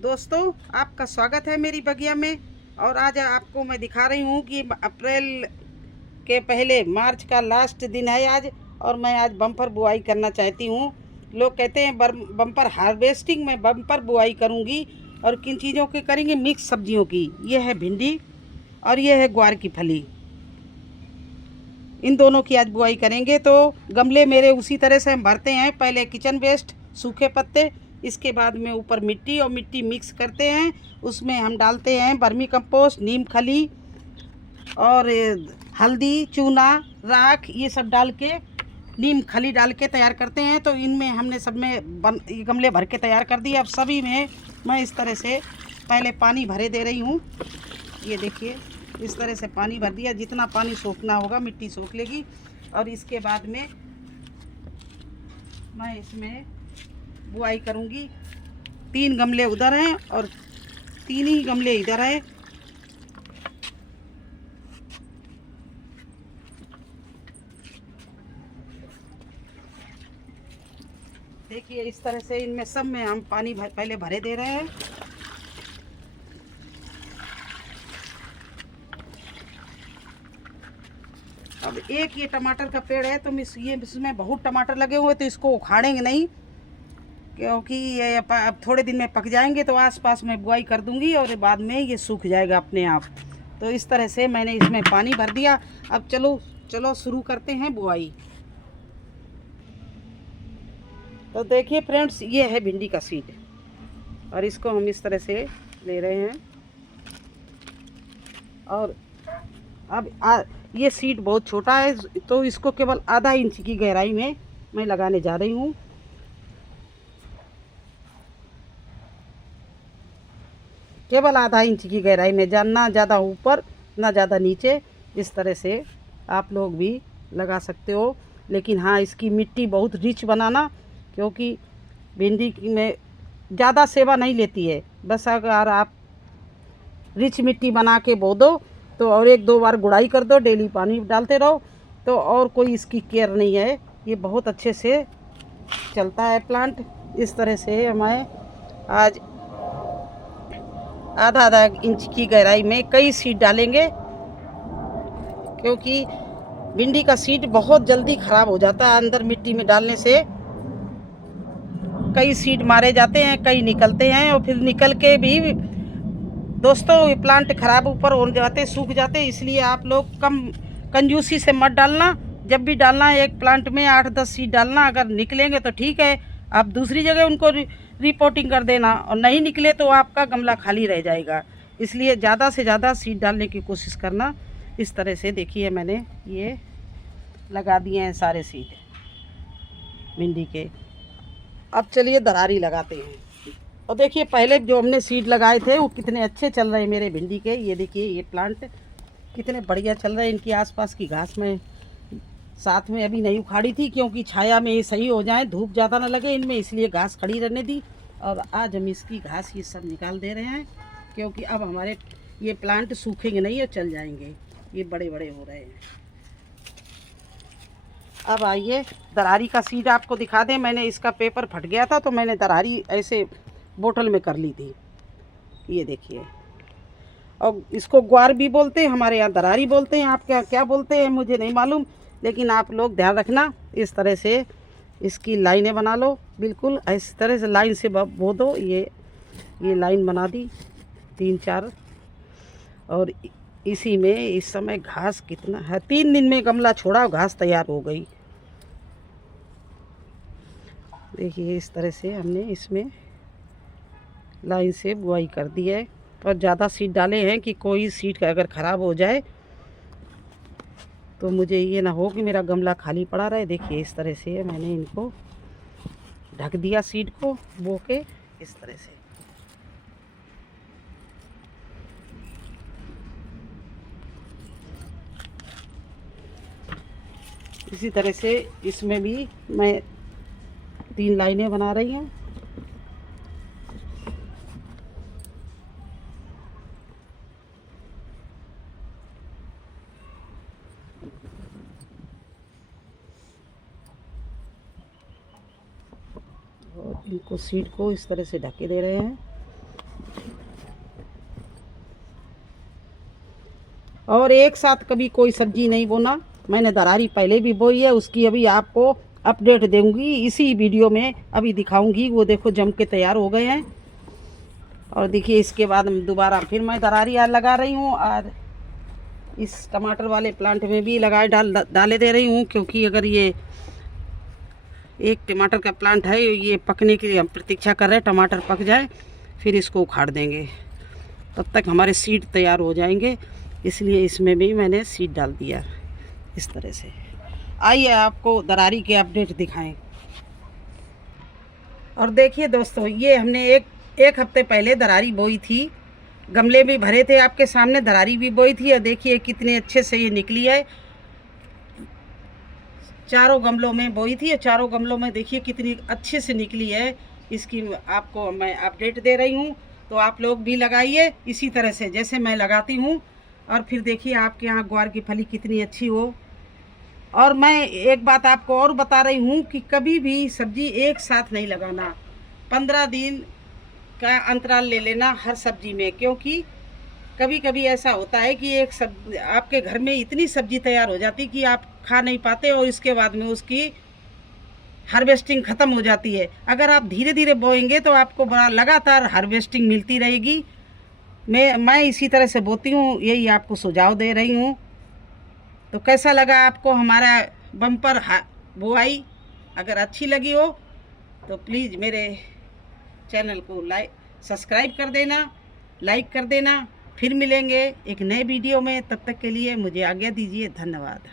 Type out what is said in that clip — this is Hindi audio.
दोस्तों, आपका स्वागत है मेरी बगिया में। और आज आपको मैं दिखा रही हूँ कि अप्रैल के पहले मार्च का लास्ट दिन है आज। और मैं आज बम्पर बुआई करना चाहती हूँ। लोग कहते हैं बम्पर हार्वेस्टिंग, में बम्पर बुआई करूँगी। और किन चीज़ों की करेंगे? मिक्स सब्जियों की। ये है भिंडी और ये है ग्वार की फली। इन दोनों की आज बुआई करेंगे। तो गमले मेरे उसी तरह से हम भरते हैं। पहले किचन वेस्ट, सूखे पत्ते, इसके बाद में ऊपर मिट्टी और मिट्टी मिक्स करते हैं। उसमें हम डालते हैं वर्मी कंपोस्ट, नीम खली और हल्दी, चूना, राख, ये सब डाल के, नीम खली डाल के तैयार करते हैं। तो इनमें हमने सब में ये गमले भर के तैयार कर दिए। अब सभी में मैं इस तरह से पहले पानी भरे दे रही हूँ। ये देखिए, इस तरह से पानी भर दिया। जितना पानी सोखना होगा मिट्टी सोख लेगी। और इसके बाद में मैं इसमें बुआई करूँगी। 3 गमले उधर हैं और 3 ही गमले इधर हैं। देखिए, इस तरह से इनमें सब में हम पानी पहले भरे दे रहे हैं। अब एक ये टमाटर का पेड़ है, तो इसमें बहुत टमाटर लगे हुए, तो इसको उखाड़ेंगे नहीं, क्योंकि ये अब थोड़े दिन में पक जाएंगे। तो आसपास में बुआई कर दूंगी और बाद में ये सूख जाएगा अपने आप। तो इस तरह से मैंने इसमें पानी भर दिया। अब चलो शुरू करते हैं बुआई। तो देखिए फ्रेंड्स, ये है भिंडी का सीड और इसको हम इस तरह से ले रहे हैं। और अब ये सीड बहुत छोटा है, तो इसको केवल आधा इंच की गहराई में मैं लगाने जा रही हूँ। केवल आधा इंच की गहराई में, ना ज़्यादा ऊपर ना ज़्यादा नीचे। इस तरह से आप लोग भी लगा सकते हो। लेकिन हाँ, इसकी मिट्टी बहुत रिच बनाना, क्योंकि भिंडी में ज़्यादा सेवा नहीं लेती है। बस अगर आप रिच मिट्टी बना के बो दो तो, और 1-2 बार गुड़ाई कर दो, डेली पानी डालते रहो, तो और कोई इसकी केयर नहीं है। ये बहुत अच्छे से चलता है प्लांट। इस तरह से मैं आज आधा इंच की गहराई में कई सीड डालेंगे, क्योंकि भिंडी का सीड बहुत जल्दी ख़राब हो जाता है। अंदर मिट्टी में डालने से कई सीड मारे जाते हैं, कई निकलते हैं, और फिर निकल के भी दोस्तों ये प्लांट ख़राब ऊपर हो जाते, सूख जाते। इसलिए आप लोग कम कंजूसी से मत डालना। जब भी डालना है एक प्लांट में 8-10 सीड डालना। अगर निकलेंगे तो ठीक है, आप दूसरी जगह उनको रिपोर्टिंग कर देना, और नहीं निकले तो आपका गमला खाली रह जाएगा। इसलिए ज़्यादा से ज़्यादा सीड डालने की कोशिश करना। इस तरह से देखिए, मैंने ये लगा दिए हैं सारे सीड भिंडी के। अब चलिए दरारी लगाते हैं। और देखिए, पहले जो हमने सीड लगाए थे वो कितने अच्छे चल रहे हैं मेरे भिंडी के। ये देखिए, ये प्लांट कितने बढ़िया चल रहे हैं। इनकी आसपास की घास में साथ में अभी नहीं उखाड़ी थी, क्योंकि छाया में ये सही हो जाए, धूप ज़्यादा ना लगे इनमें, इसलिए घास खड़ी रहने दी। और आज हम इसकी घास ये सब निकाल दे रहे हैं, क्योंकि अब हमारे ये प्लांट सूखेंगे नहीं और चल जाएंगे। ये बड़े बड़े हो रहे हैं। अब आइए दरारी का सीड आपको दिखा दें। मैंने इसका पेपर फट गया था, तो मैंने दरारी ऐसे बोतल में कर ली थी। ये देखिए, और इसको ग्वार भी बोलते हैं, हमारे यहाँ दरारी बोलते हैं। आप क्या क्या बोलते हैं मुझे नहीं मालूम, लेकिन आप लोग ध्यान रखना। इस तरह से इसकी लाइनें बना लो, बिल्कुल इस तरह से लाइन से बो दो। ये लाइन बना दी 3-4। और इसी में इस समय घास कितना है, 3 दिन में गमला छोड़ा, घास तैयार हो गई। देखिए, इस तरह से हमने इसमें लाइन से बुआई कर दी है। और ज़्यादा सीड डाले हैं कि कोई सीड अगर ख़राब हो जाए तो मुझे ये ना हो कि मेरा गमला खाली पड़ा रहे। देखिए, इस तरह से मैंने इनको ढक दिया सीड को बो के, इस तरह से। इसी तरह से इसमें भी मैं 3 लाइनें बना रही हूँ। और इनको सीड को इस तरह से ढके दे रहे हैं। और एक साथ कभी कोई सब्जी नहीं बोना। मैंने दरारी पहले भी बोई है, उसकी अभी आपको अपडेट दूंगी इसी वीडियो में, अभी दिखाऊंगी। वो देखो जम के तैयार हो गए हैं। और देखिए इसके बाद दोबारा फिर मैं दरारी लगा रही हूँ, और इस टमाटर वाले प्लांट में भी डाले दे रही हूँ, क्योंकि अगर ये एक टमाटर का प्लांट है, ये पकने के लिए हम प्रतीक्षा कर रहे हैं, टमाटर पक जाए फिर इसको उखाड़ देंगे। तब तक हमारे सीड तैयार हो जाएंगे, इसलिए इसमें भी मैंने सीड डाल दिया इस तरह से। आइए आपको दरारी के अपडेट दिखाएं। और देखिए दोस्तों, ये हमने एक हफ्ते पहले दरारी बोई थी, गमले भी भरे थे आपके सामने, दरारी भी बोई थी, और देखिए कितने अच्छे से ये निकली है। चारों गमलों में बोई थी, और चारों गमलों में देखिए कितनी अच्छे से निकली है। इसकी आपको मैं अपडेट दे रही हूँ, तो आप लोग भी लगाइए इसी तरह से जैसे मैं लगाती हूँ। और फिर देखिए आपके यहाँ ग्वार की फली कितनी अच्छी हो। और मैं एक बात आपको और बता रही हूँ कि कभी भी सब्जी एक साथ नहीं लगाना, 15 दिन का अंतराल ले लेना हर सब्जी में, क्योंकि कभी कभी ऐसा होता है कि आपके घर में इतनी सब्जी तैयार हो जाती कि आप खा नहीं पाते, और इसके बाद में उसकी हार्वेस्टिंग ख़त्म हो जाती है। अगर आप धीरे धीरे बोएंगे तो आपको बड़ा लगातार हार्वेस्टिंग मिलती रहेगी। मैं इसी तरह से बोती हूँ, यही आपको सुझाव दे रही हूँ। तो कैसा लगा आपको हमारा बम्पर बुआई? अगर अच्छी लगी हो तो प्लीज़ मेरे चैनल को सब्सक्राइब कर देना, लाइक कर देना। फिर मिलेंगे एक नए वीडियो में, तब तक के लिए मुझे आज्ञा दीजिए। धन्यवाद।